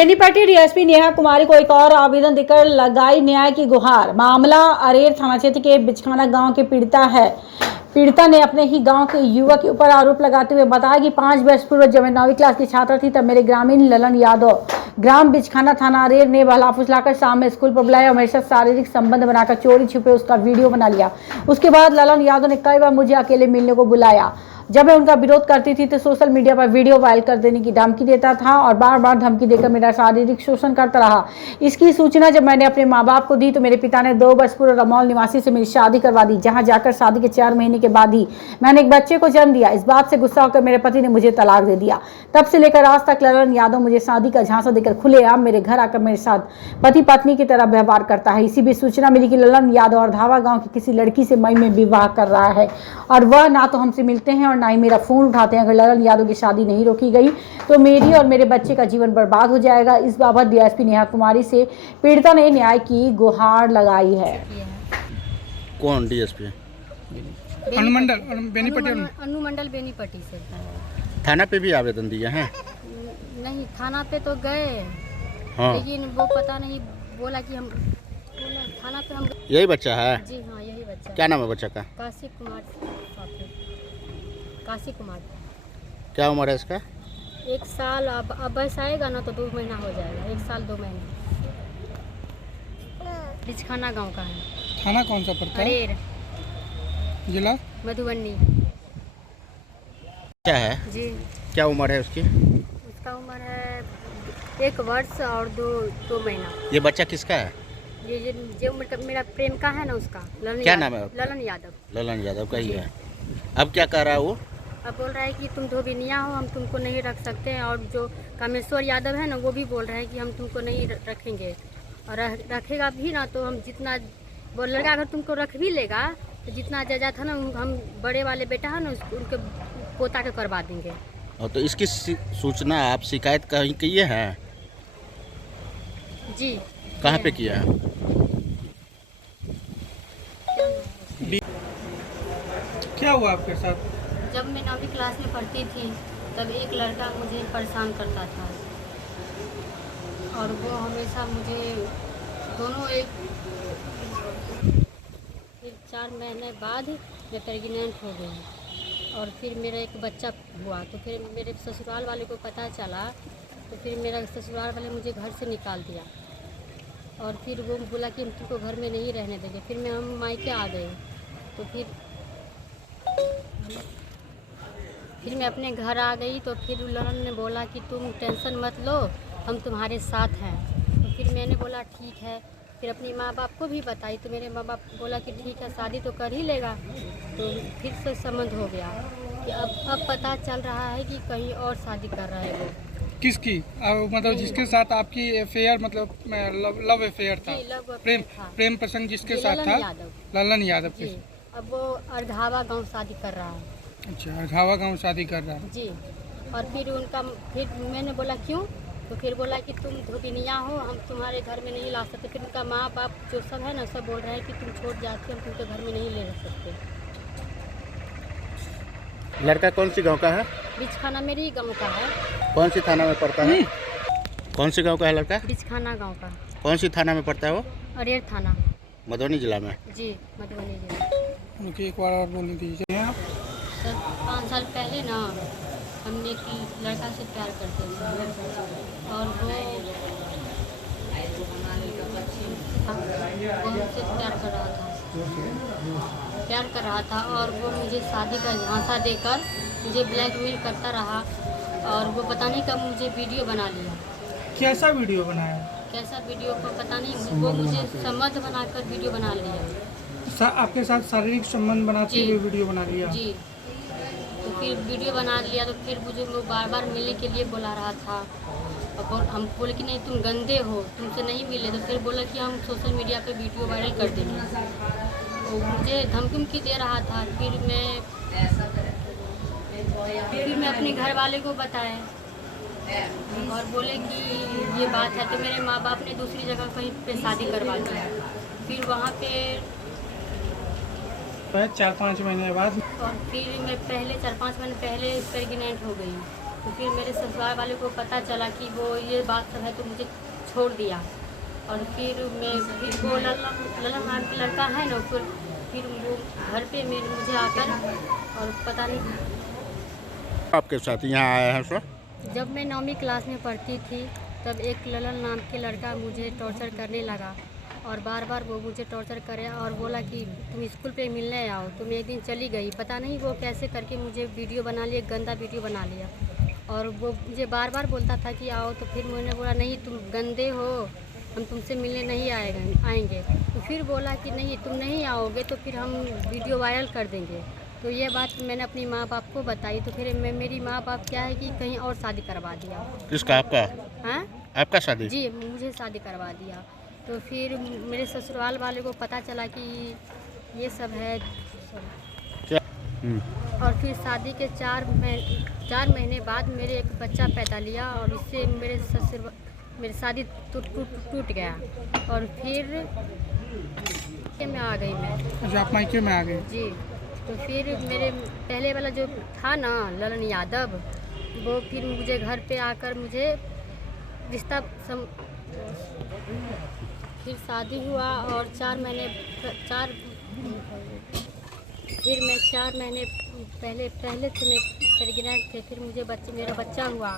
Benipatti DSP Neha Kumari को एक और आवेदन देकर लगाई न्याय की गुहार। मामला अरेर थाना क्षेत्र के बिचखाना गांव के पीड़िता ने अपने ही गांव के युवक के ऊपर आरोप लगाते हुए बताया कि 5 वर्ष पूर्व जब मैं 9वीं क्लास की छात्रा थी तब मेरे ग्रामीण ललन यादव ग्राम बिचखाना थाना अरेर ने बहला फुसलाकर शाम में स्कूल पर बुलाया और मेरे साथ शारीरिक संबंध बनाकर चोरी छुपे उसका वीडियो बना लिया। उसके बाद ललन यादव ने कई बार मुझे अकेले मिलने को बुलाया। जब मैं उनका विरोध करती थी तो सोशल मीडिया पर वीडियो वायरल कर देने की धमकी देता था और बार बार धमकी देकर मेरा शारीरिक शोषण करता रहा। इसकी सूचना जब मैंने अपने माँ बाप को दी तो मेरे पिता ने 2 वर्ष पूर्व रमौल निवासी से मेरी शादी करवा दी, जहां जाकर शादी के 4 महीने के बाद ही मैंने एक बच्चे को जन्म दिया। इस बात से गुस्सा होकर मेरे पति ने मुझे तलाक दे दिया। तब से लेकर आज तक ललन यादव मुझे शादी का झांसा देकर खुलेआम मेरे घर आकर मेरे साथ पति पत्नी की तरह व्यवहार करता है। इसी बीच सूचना मिली कि ललन यादव अर्धावा गाँव की किसी लड़की से मई में विवाह कर रहा है और वह ना तो हमसे मिलते हैं और ना ही मेरा फोन उठाते हैं। अगर ललन यादव की शादी नहीं रोकी गई तो मेरी और मेरे बच्चे का जीवन बर्बाद हो जाएगा। इस बाबत डीएसपी नेहा कुमारी से पीड़िता ने न्याय की गुहार लगाई है। कौन डीएसपी है? अनुमंडल बेनीपट्टी से। थाना पे भी आवेदन दिया है? नहीं, थाना पे तो गए। हाँ। लेकिन वो पता नहीं बोला कि हम थाना पे हम। यही बच्चा है? जी हाँ, यही बच्चा। क्या नाम है बच्चा का? काशी कुमार। क्या उम्र है इसका? 1 साल। अब बस आएगा ना तो 2 महीना हो जाएगा। 1 साल 2 महीना। बिचखाना गांव का है। थाना कौन सा पड़ता है? अरेर, जिला मधुबनी। क्या है जी। क्या उम्र है उसकी? उसका उम्र है 1 वर्ष और 2 महीना। ये बच्चा किसका है? ये जो मेरा प्रेम का है ना, उसका। क्या नाम है? ललन यादव। ललन यादव का ही है। अब क्या कर रहा है वो? अब बोल रहा है कि तुम धोबिनिया हो, हम तुमको नहीं रख सकते हैं। और जो कामेश्वर यादव है ना, वो भी बोल रहे हैं कि हम तुमको नहीं रखेंगे और रखेगा भी ना तो हम जितना वो लड़का अगर तुमको रख भी लेगा तो जितना जायदाद था ना हम बड़े वाले बेटा है ना उनके पोता के करवा देंगे। और तो इसकी सूचना आप शिकायत कहीं किए हैं? जी। कहाँ पे किया है? क्या हुआ आपके साथ? जब मैं 9वीं क्लास में पढ़ती थी तब एक लड़का मुझे परेशान करता था और वो हमेशा मुझे दोनों फिर 4 महीने बाद मैं प्रेग्नेंट हो गई और फिर मेरा एक बच्चा हुआ। तो फिर मेरे ससुराल वाले को पता चला तो फिर मेरा ससुराल वाले मुझे घर से निकाल दिया और फिर वो बोला कि हम तुमको घर में नहीं रहने देंगे। फिर हम मायके आ गए तो फिर मैं अपने घर आ गई तो फिर ललन ने बोला कि तुम टेंशन मत लो, हम तुम्हारे साथ हैं। तो फिर मैंने बोला ठीक है। फिर अपनी माँ बाप को भी बताई तो मेरे माँ बाप बोला कि ठीक है शादी तो कर ही लेगा। तो फिर से संबंध हो गया कि अब पता चल रहा है कि कहीं और शादी कर रहा है वो। किसकी? मतलब जिसके साथ आपकी अफेयर, मतलब लव अफेयर था? प्रेम प्रसंग जिसके साथ था? ललन यादव के। अब वो अर्धावा गांव शादी कर रहा है। अच्छा, अर्धावा गांव शादी कर रहा है। जी। और फिर मैंने बोला क्यों? तो फिर बोला कि तुम धोबिनिया हो, हम तुम्हारे घर में नहीं ला सकते। फिर उनका माँ बाप जो सब है ना सब बोल रहे हैं कि तुम छोड़ जाती हो, हम तुमके घर में नहीं ले सकते। लड़का कौन सी गांव का है? बिचखाना मेरे ही गाँव का है। कौन सी थाना में पड़ता है? कौन सी गांव का है लड़का? बिचखाना गाँव का। कौन सी थाना में पड़ता है वो? अरेर थाना, मधुबनी जिला में। जी, मधुबनी जिला। मुझे एक बार और बोलनी दीजिए आप। सर 5 साल पहले ना हमने एक लड़का से प्यार करते थे और वो हमसे प्यार कर रहा था और वो मुझे शादी का झांसा देकर मुझे ब्लैकमेल करता रहा और वो पता नहीं कब मुझे वीडियो बना लिया। कैसा वीडियो बनाया? कैसा वीडियो को पता नहीं, वो मुझे संबंध बनाकर वीडियो बना लिया। आपके साथ शारीरिक संबंध बनाते हुए वीडियो बना लिया? जी। तो फिर वीडियो बना लिया तो फिर मुझे वो बार बार मिलने के लिए बुला रहा था और हम बोले कि नहीं तुम गंदे हो, तुमसे नहीं मिले। तो फिर बोला कि हम सोशल मीडिया पे वीडियो वायरल कर देंगे। तो मुझे धमकी दे रहा था। फिर मैं अपने घर वाले को बताया और बोले कि ये बात है। तो मेरे माँ बाप ने दूसरी जगह कहीं पे शादी करवा दी। फिर वहाँ पे 4-5 महीने बाद और फिर मैं पहले 4-5 महीने पहले प्रेग्नेंट हो गई। तो फिर मेरे ससुराल वाले को पता चला कि वो ये बात सब है तो मुझे छोड़ दिया। और फिर वो ललन नाम का लड़का है ना, फिर वो घर पे मुझे आकर और पता नहीं आपके साथ यहाँ आया है सर? जब मैं 9वीं क्लास में पढ़ती थी तब एक ललन नाम के लड़का मुझे टॉर्चर करने लगा और बार बार वो मुझे टॉर्चर करे और बोला कि तुम स्कूल पे मिलने आओ। तो मैं एक दिन चली गई, पता नहीं वो कैसे करके मुझे वीडियो बना लिया, गंदा वीडियो बना लिया। और वो मुझे बार बार बोलता था कि आओ, तो फिर मैंने बोला नहीं तुम गंदे हो, हम तुमसे मिलने नहीं आएंगे। तो फिर बोला कि नहीं तुम नहीं आओगे तो फिर हम वीडियो वायरल कर देंगे। तो ये बात मैंने अपनी माँ बाप को बताई, तो फिर मेरी माँ बाप क्या है कि कहीं और शादी करवा दिया। किसका? आपका? हाँ, आपका शादी? जी, मुझे शादी करवा दिया। तो फिर मेरे ससुराल वाले को पता चला कि ये सब है क्या? और फिर शादी के 4 महीने बाद मेरे एक बच्चा पैदा लिया और इससे मेरी शादी टूट गया। और फिर में आ गई मैं। अच्छा, आप मायके में आ गए? जी। तो फिर मेरे पहले वाला जो था ना ललन यादव, वो फिर मुझे घर पे आकर मुझे रिश्ता फिर शादी हुआ और 4 महीने फिर मैं 4 महीने पहले से मैं प्रेग्नेंट थे। फिर मुझे मेरा बच्चा हुआ